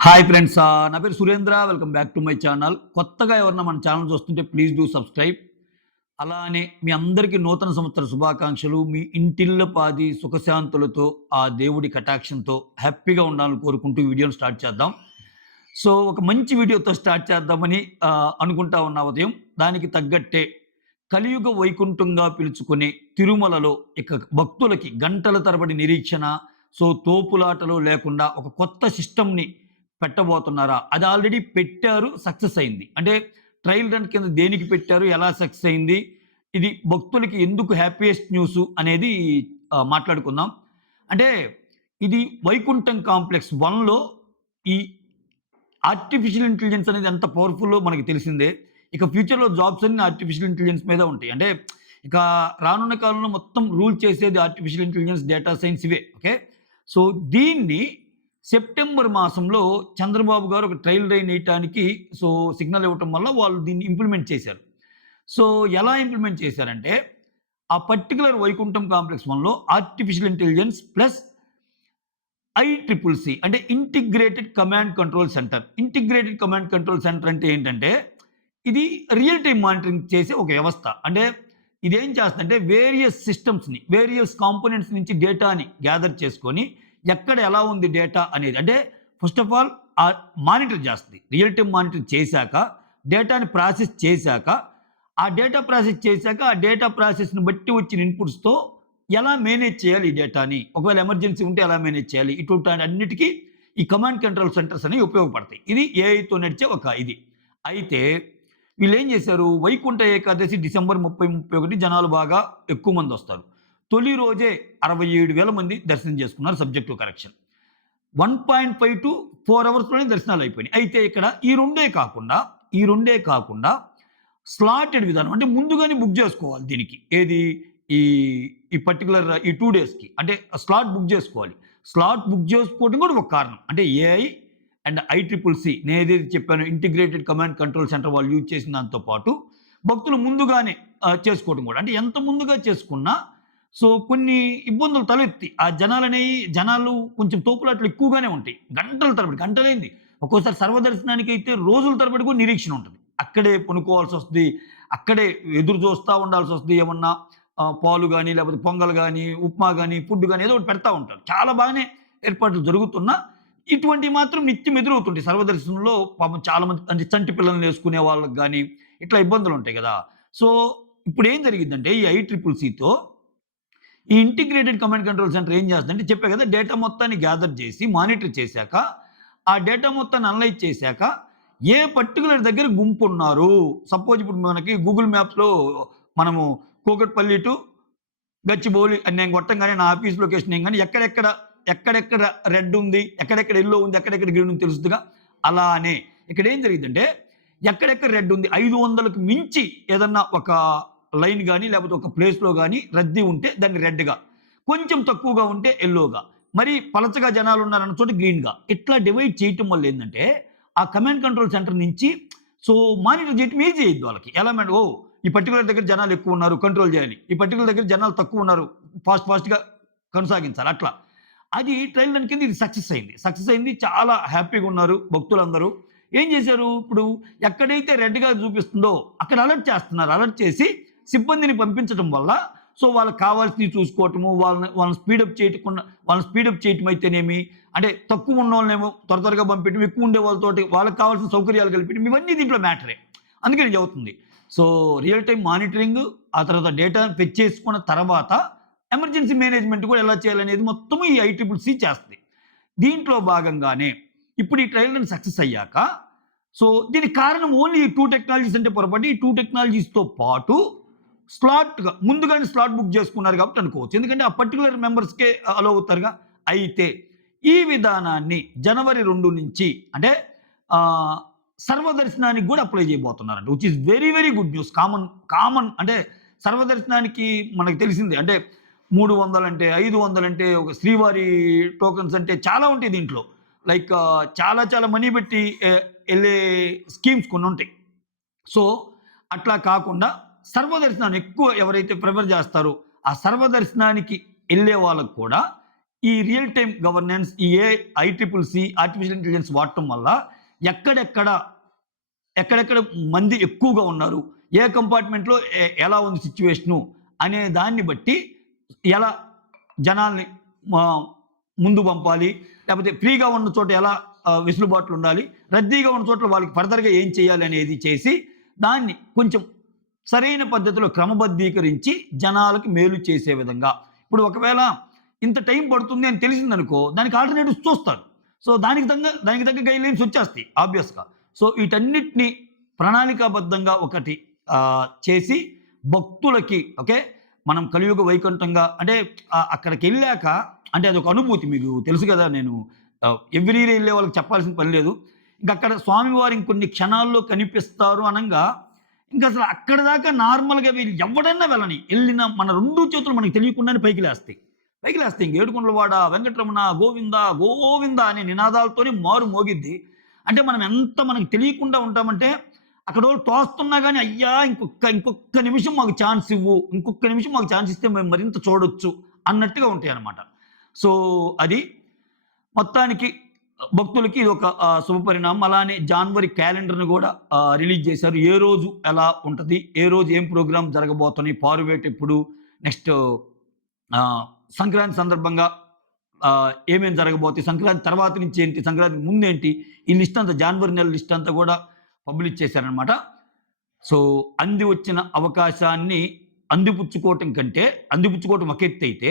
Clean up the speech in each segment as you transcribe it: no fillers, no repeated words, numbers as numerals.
Hi friends, నా పేరు Surendra. Welcome back to my channel. కొత్తగా ఎవరన్నా మన ఛానల్ చూస్తుంటే ప్లీజ్ డూ సబ్స్క్రైబ్. అలానే మీ అందరికీ నూతన సంవత్సర శుభాకాంక్షలు. మీ ఇంటిల్లపాది సుఖశాంతులతో, ఆ దేవుడి కటాక్షంతో హ్యాపీగా ఉండాలని కోరుకుంటూ వీడియోని స్టార్ట్ చేద్దాం. సో, ఒక మంచి వీడియోతో స్టార్ట్ చేద్దామని అనుకుంటా ఉన్న ఉదయం. దానికి తగ్గట్టే కలియుగ వైకుంఠంగా పిలుచుకునే తిరుమలలో ఇక భక్తులకి గంటల తరబడి నిరీక్షణ, సో తోపులాటలు లేకుండా ఒక కొత్త సిస్టమ్‌ని పెట్టబోతున్నారా? అది ఆల్రెడీ పెట్టారు, సక్సెస్ అయింది. అంటే ట్రయల్ రన్ కింద దేనికి పెట్టారు? ఎలా సక్సెస్ అయింది? ఇది భక్తులకి ఎందుకు హ్యాపీయెస్ట్ న్యూసు అనేది మాట్లాడుకుందాం. అంటే ఇది వైకుంఠం కాంప్లెక్స్ 1లో ఈ ఆర్టిఫిషియల్ ఇంటెలిజెన్స్ అనేది ఎంత పవర్‌ఫుల్లో మనకి తెలిసిందే. ఇక ఫ్యూచర్‌లో జాబ్స్ అన్నీ ఆర్టిఫిషియల్ ఇంటెలిజెన్స్ మీదే ఉంటాయి. అంటే ఇక రానున్న కాలంలో మొత్తం రూల్ చేసేది ఆర్టిఫిషియల్ ఇంటెలిజెన్స్, డేటా సైన్స్ ఇవే. ఓకే. సో దీన్ని సెప్టెంబర్ మాసంలో చంద్రబాబు గారు ఒక ట్రయల్ రన్ ఎయటానికి సిగ్నల్ ఇవ్వటం వల్ల వాళ్ళు దీన్ని ఇంప్లిమెంట్ చేశారు. సో ఎలా ఇంప్లిమెంట్ చేశారంటే, ఆ పర్టిక్యులర్ వైకుంఠం కాంప్లెక్స్ 1లో ఆర్టిఫిషియల్ ఇంటెలిజెన్స్ ప్లస్ ఐట్రిపుల్‌సి అంటే integrated command control centre. Integrated command control centre అంటే ఏంటంటే, ఇది రియల్ టైమ్ మానిటరింగ్ చేసే ఒక వ్యవస్థ. అంటే ఇదేం చేస్తుందంటే వేరియస్ సిస్టమ్స్‌ని, వేరియస్ కాంపోనెంట్స్ నుంచి డేటాని గ్యాదర్ చేసుకొని ఎక్కడ ఎలా ఉంది డేటా అనేది. అంటే ఫస్ట్ ఆఫ్ ఆల్ మానిటర్ చేస్తది. రియల్ టైమ్ మానిటర్ చేశాక, డేటాని ప్రాసెస్ చేశాక, ఆ డేటా ప్రాసెస్ చేశాక, ఆ డేటా ప్రాసెస్‌ని బట్టి వచ్చిన ఇన్‌పుట్స్‌తో ఎలా మేనేజ్ చేయాలి ఈ డేటాని? ఒకవేళ ఎమర్జెన్సీ ఉంటే ఎలా మేనేజ్ చేయాలి? ఇటువంటి అన్నిటికి ఈ కమాండ్ కంట్రోల్ సెంటర్స్ అనేవి ఉపయోగపడతాయి. ఇది ఏఐతో నడిచే ఒక ఇది. అయితే వీళ్ళేం చేశారు? వైకుంఠ ఏకాదశి డిసెంబర్ 30, 31 జనాలు బాగా ఎక్కువ మందొస్తారు. తొలి రోజే 67,000 మంది దర్శనం చేసుకున్నారు సబ్జెక్ట్ టు కరెక్షన్. 1.5-4 అవర్స్‌లోనే దర్శనాలయిపోయినాయి. అయితే ఇక్కడ ఈ రెండే కాకుండా స్లాటెడ్ విధానం. అంటే ముందుగానే బుక్ జేసుకోవాలి దీనికి. ఏది? ఈ ఈ పర్టిక్యులర్ ఈ 2 డేస్‌కి. అంటే స్లాట్ బుక్ జేసుకోవాలి. స్లాట్ బుక్ జేసుకోవడం కూడా ఒక కారణం. అంటే ఏఐ అండ్ ఐట్రిపుల్‌సి నేనేదైతే చెప్పానో ఇంటిగ్రేటెడ్ కమాండ్ కంట్రోల్ సెంటర్ వాళ్ళు యూజ్ చేసిన దాంతో పాటు భక్తులు ముందుగానే చేసుకోవడం కూడా. అంటే ఎంత ముందుగా చేసుకున్నా కొన్ని ఇబ్బందులు తలెత్తి ఆ జనాలు కొంచెం తోపులాటలు ఎక్కువగానే ఉంటాయి. గంటల తరబడి, గంటలేంది. ఒక్కోసారి సర్వదర్శనానికైతే రోజుల తరబడి కూడా నిరీక్షణ ఉంటది. అక్కడే పనుకోవాల్సొస్తది. అక్కడే ఎదురు చూస్తా ఉండాల్సొస్తది. ఏమన్నా పాలు గాని, లేకపోతే పొంగల్ గాని, ఉప్మా గాని, ఫుడ్ గాని ఏదో ఒకటి పెడతా ఉంటారు. చాలా బాగానే ఏర్పాట్లు జరుగుతున్నా, ఇటువంటివి మాత్రం నిత్యం ఎదురవుతుంటాయి. సర్వదర్శనంలో పాపం చాలా మంది అంటే చంటి పిల్లల్నేసుకునే వాళ్ళకి గాని, ఇట్లా ఇబ్బందులుంటాయి గదా! సో, ఇప్పుడేం జరిగిద్దంటే ఈ ఐట్రిపుల్‌సితో ఈ ఇంటిగ్రేటెడ్ కమాండ్ కంట్రోల్ సెంటర్ ఏం చేస్తుందంటే చెప్పా కదా, డేటా మొత్తాన్ని గ్యాదర్ చేసి మానిటర్ చేశాక, ఆ డేటా మొత్తాన్ని అనలైజ్ చేశాక, ఏ పర్టిక్యులర్ దగ్గర గుంపున్నారు. సపోజ్ ఇప్పుడు మనకి గూగుల్ మ్యాప్స్‌లో మనము కూకట్పల్లి టు గచ్చిబౌలి అని నేను కొట్టంగానే నా ఆఫీస్ లొకేషన్ ఏంగానే ఎక్కడెక్కడ రెడ్ ఉంది, ఎక్కడెక్కడ యెల్లో ఉంది, ఎక్కడెక్కడ గ్రీన్ ఉంది తెలుస్తదిగా. అలానే ఇక్కడేం జరిగిద్దంటే ఎక్కడెక్కడ రెడ్ ఉంది 500కి మించి ఏదన్నా ఒక లైన్ గాని, లేకపోతే ఒక ప్లేస్‌లో గాని రద్దీ ఉంటే దాన్ని రెడ్‌గా, కొంచెం తక్కువగా ఉంటే యెల్లోగా, మరి పలచగా జనాలున్నారన్న చోట గ్రీన్‌గా ఇట్లా డివైడ్ చేయటం వల్ల ఏందంటే, ఆ కమాండ్ కంట్రోల్ సెంటర్ నుంచి మానిటర్ చేయటం ఈజీ అయ్యిద్ది వాళ్ళకి. ఎలా అంటే ఈ పర్టిక్యులర్ దగ్గర జనాలు ఎక్కువున్నారు కంట్రోల్ చేయాలి. ఈ పర్టిక్యులర్ దగ్గర జనాలు తక్కువున్నారు ఫాస్ట్‌గా కొనసాగించాలి అట్లా. అది ట్రయల్ రన్ కింద ఇది సక్సెస్ అయింది. సక్సెస్ అయింది. చాలా హ్యాపీగా ఉన్నారు భక్తులందరూ. ఏం చేశారు? ఇప్పుడు ఎక్కడైతే రెడ్‌గా చూపిస్తుందో అక్కడ అలర్ట్ చేస్తున్నారు. అలర్ట్ చేసి సిబ్బందిని పంపించడం వల్ల వాళ్ళకి కావాల్సినవి చూసుకోవటము, వాళ్ళని స్పీడప్ చేయటం అయితేనేమి, అంటే తక్కువ ఉన్నోళ్ళనేమో త్వరగా పంపించడం, ఎక్కువ ఉండే వాళ్ళతోటి వాళ్ళకి కావాల్సిన సౌకర్యాలు కల్పించడం, ఇవన్నీ దీంట్లో మ్యాటరే. అందుకే ఇది అవుతుంది. రియల్ టైమ్ మానిటరింగ్, ఆ తర్వాత డేటాను ఫెచ్ చేసుకున్న తర్వాత ఎమర్జెన్సీ మేనేజ్మెంట్ కూడా ఎలా చేయాలనేది మొత్తం ఈ ఐట్రిపుల్‌సి చేస్తది. దీంట్లో భాగంగానే ఇప్పుడు ఈ ట్రయల్ రన్ సక్సెస్ అయ్యాక దీనికి కారణం ఓన్లీ ఈ 2 టెక్నాలజీస్ అంటే పొరపాటు. ఈ 2 టెక్నాలజీస్‌తో పాటు ముందుగానే స్లాట్ బుక్ చేసుకున్నారు కాబట్టి అనుకోవచ్చు. ఎందుకంటే ఆ పర్టిక్యులర్ మెంబర్స్‌కే అలో అవుతారుగా. అయితే ఈ విధానాన్ని జనవరి 2 నుంచి అంటే ఆహ్, సర్వదర్శనానికి కూడా అప్లై చేయబోతున్నారంట. Which is very, very good news. Common అంటే సర్వదర్శనానికి మనకు తెలిసిందే. అంటే 300 అంటే, 500 అంటే, ఒక శ్రీవారి టోకెన్స్ అంటే చాలా ఉంటాయి దీంట్లో. లైక్ చాలా చాలా మనీ పెట్టి ఎళ్ళే స్కీమ్స్ కొన్నుంటాయి. సో, అట్లా కాకుండా సర్వదర్శనాన్ని ఎక్కువ ఎవరైతే ప్రిఫర్ చేస్తారో, ఆ సర్వదర్శనానికి ఎళ్ళే వాళ్ళకి కూడా ఈ రియల్ టైమ్ గవర్నెన్స్, ఈ ఐట్రిపుల్‌సి, ఆర్టిఫిషియల్ ఇంటెలిజెన్స్ వాడటం వల్ల ఎక్కడెక్కడ ఎక్కడెక్కడ మంది ఎక్కువగా ఉన్నారు, ఏ కంపార్ట్మెంట్‌లో ఎలా ఉంది సిట్యుయేషను అనే దాన్ని బట్టి ఎలా జనాల్ని ముందు పంపాలి, లేకపోతే ఫ్రీగా ఉన్న చోట ఎలా వెసులుబాట్లు ఉండాలి, రద్దీగా ఉన్న చోట్ల వాళ్ళకి ఫర్దర్‌గా ఏం చేయాలి అనేది చేసి, దాన్ని కొంచెం సరైన పద్ధతిలో క్రమబద్ధీకరించి జనాలకి మేలు చేసే విధంగా. ఇప్పుడు ఒకవేళ ఇంత టైం పడుతుంది అని తెలిసిందనుకో, దానికి ఆల్టర్‌నేటివ్స్ చూస్తారు. సో, దానికి తగ్గ గైడ్‌లైన్స్ వచ్చేస్తాయి ఆబ్వియస్‌గా. సో, వీటన్నిటిని ప్రణాళికాబద్ధంగా ఒకటి చేసి భక్తులకి ఓకే. మనం కలియుగ వైకుంఠంగా అంటే అక్కడికెళ్ళాక అంటే అదొక అనుభూతి మీకు తెలుసు కదా! నేను ఎవ్రీ ఇయర్ ఎళ్ళే వాళ్ళకి చెప్పాల్సిన పని లేదు. ఇంకక్కడ స్వామివారు ఇంకొన్ని క్షణాల్లో కనిపిస్తారు అనంగా ఇంకసలు అక్కడి దాకా నార్మల్‌గా వీళ్ళు ఎవడైనా వెళ్ళని. ఎళ్ళిన మన 2 చేతులు మనకు తెలియకుండానే పైకి లేస్తాయి. పైకి లేస్తాయి. ఇంక ఏడుకొండలవాడ, వెంకటరమణ, గోవింద, గోవింద అనే నినాదాలతోనే మారు మోగిద్ది. అంటే మనం ఎంత మనకు తెలియకుండా ఉంటామంటే అక్కడోళ్ళు తోస్తున్నా గాని అయ్యా! ఇంకొక్క నిమిషం మాకు ఛాన్స్ ఇవ్వు. ఇంకొక్క నిమిషం మాకు ఛాన్స్ ఇస్తే మేము మరింత చూడొచ్చు అన్నట్టుగా ఉంటాయన్నమాట. సో, అది మొత్తానికి భక్తులకి ఇదొక శుభపరిణామం. అలానే జాన్వరి క్యాలెండర్‌ని గూడా రిలీజ్ చేశారు. ఏ రోజు ఎలా ఉంటది? ఏ రోజు ఏం ప్రోగ్రామ్ జరగబోతున్నాయి? పారువేట ఎప్పుడు? నెక్స్ట్ సంక్రాంతి సందర్భంగా ఏమేం జరగబోతాయి? సంక్రాంతి తర్వాత నుంచి ఏంటి? సంక్రాంతికి ముందేంటి? ఈ లిస్ట్ అంతా జాన్వరి నెల లిస్ట్ అంతా గూడా పబ్లిష్ చేశారనమాట. సో, అంది వచ్చిన అవకాశాన్ని అందిపుచ్చుకోవటం ఒక ఎత్తైతే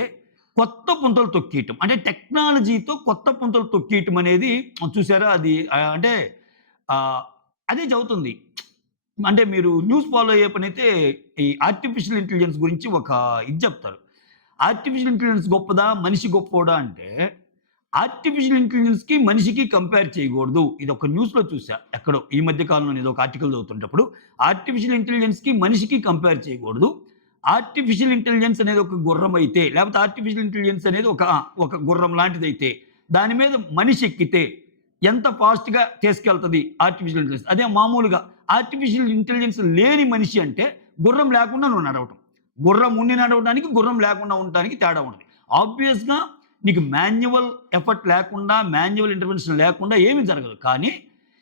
కొత్త పుంతలు తొక్కియటం. అంటే టెక్నాలజీతో కొత్త పుంతలు తొక్కియటం అనేది చూసారా? అది అంటే అదే జరుగుతుంది. అంటే మీరు న్యూస్ ఫాలో అయ్యే పనైతే ఈ ఆర్టిఫిషియల్ ఇంటెలిజెన్స్ గురించి ఒక ఇది చెప్తారు. ఆర్టిఫిషియల్ ఇంటెలిజెన్స్ గొప్పదా? మనిషి గొప్పోడా? అంటే ఆర్టిఫిషియల్ ఇంటెలిజెన్స్‌కి, మనిషికి కంపేర్ చేయకూడదు. ఇదొక న్యూస్‌లో చూసా. ఎక్కడో ఈ మధ్య కాలంలో ఏదో ఒక ఆర్టికల్ చదువుతుంటప్పుడు ఆర్టిఫిషియల్ ఇంటెలిజెన్స్‌కి, మనిషికి కంపేర్ చేయకూడదు. ఆర్టిఫిషియల్ ఇంటెలిజెన్స్ అనేది ఒక గుర్రం అయితే, లేకపోతే ఆర్టిఫిషియల్ ఇంటెలిజెన్స్ అనేది ఒక గుర్రం లాంటిదైతే, దాని మీద మనిషి ఎక్కితే ఎంత ఫాస్ట్‌గా తీసుకెళ్తది ఆర్టిఫిషియల్ ఇంటెలిజెన్స్. అదే మామూలుగా ఆర్టిఫిషియల్ ఇంటెలిజెన్స్ లేని మనిషి అంటే గుర్రం లేకుండా నువ్వు నడవటం. గుర్రం ఉండి నడవడానికి, గుర్రం లేకుండా ఉండటానికి తేడా ఉంటది. ఆబ్వియస్‌గా నీకు మాన్యువల్ ఎఫర్ట్ లేకుండా, మాన్యువల్ ఇంటర్వెన్షన్ లేకుండా ఏమీ జరగదు. కానీ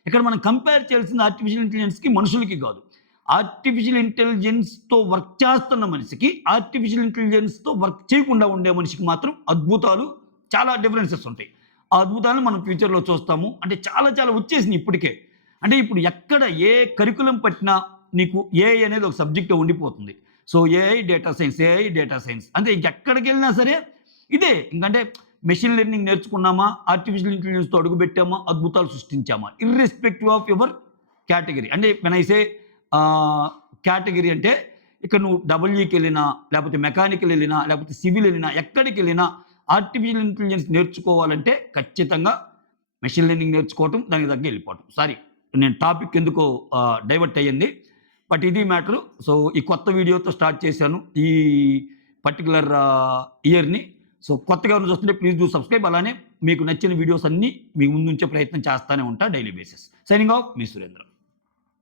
ఇక్కడ మనం కంపేర్ చేయాల్సింది ఆర్టిఫిషియల్ ఇంటెలిజెన్స్‌కి, మనుషులకి కాదు. ఆర్టిఫిషియల్ ఇంటెలిజెన్స్‌తో వర్క్ చేస్తున్న మనిషికి, ఆర్టిఫిషియల్ ఇంటెలిజెన్స్‌తో వర్క్ చేయకుండా ఉండే మనిషికి మాత్రం అద్భుతాలు చాలా డిఫరెన్సెస్ ఉంటాయి. ఆ అద్భుతాలను మనం ఫ్యూచర్‌లో చూస్తాము. అంటే చాలా చాలా వచ్చేసినాయి ఇప్పటికే. అంటే ఇప్పుడు ఎక్కడ ఏ కరిక్యులమ్ పట్టినా నీకు ఏఐ అనేది ఒక సబ్జెక్ట్ ఉండిపోతుంది. సో, ఏఐ, డేటా సైన్స్ అంతే ఇంకెక్కడికెళ్ళినా సరే ఇదే. ఇంకంటే మెషిన్ లెర్నింగ్ నేర్చుకున్నామా, ఆర్టిఫిషియల్ ఇంటెలిజెన్స్‌తో అడుగుపెట్టామా, అద్భుతాలు సృష్టించామా. Irrespective of your category. అంటే వెన్ ఐ సే కేటగరీ అంటే ఇక్కడ నువ్వు డబ్ల్యూకెళ్ళినా, లేకపోతే మెకానికల్ ఎళ్ళినా, లేకపోతే సివిల్ ఎళ్ళినా, ఎక్కడికెళ్ళినా ఆర్టిఫిషియల్ ఇంటెలిజెన్స్ నేర్చుకోవాలంటే ఖచ్చితంగా మెషిన్ లెర్నింగ్ నేర్చుకోవటం, దానికి తగ్గ వెళ్ళిపోవటం. సారీ నేను టాపిక్ ఎందుకో డైవర్ట్ అయ్యింది. బట్ ఇది మ్యాటరు. సో, ఈ కొత్త వీడియోతో స్టార్ట్ చేశాను ఈ పర్టిక్యులర్ ఇయర్‌ని. సో, కొత్తగా ఎవరైనా చూస్తుంటే ప్లీజ్ డూ సబ్స్క్రైబ్. అలానే మీకు నచ్చిన వీడియోస్ అన్నీ మీ ముందుంచే ప్రయత్నం చేస్తానే ఉంటా డైలీ బేసిస్. సైనింగ్ ఆఫ్ మీ సురేంద్ర.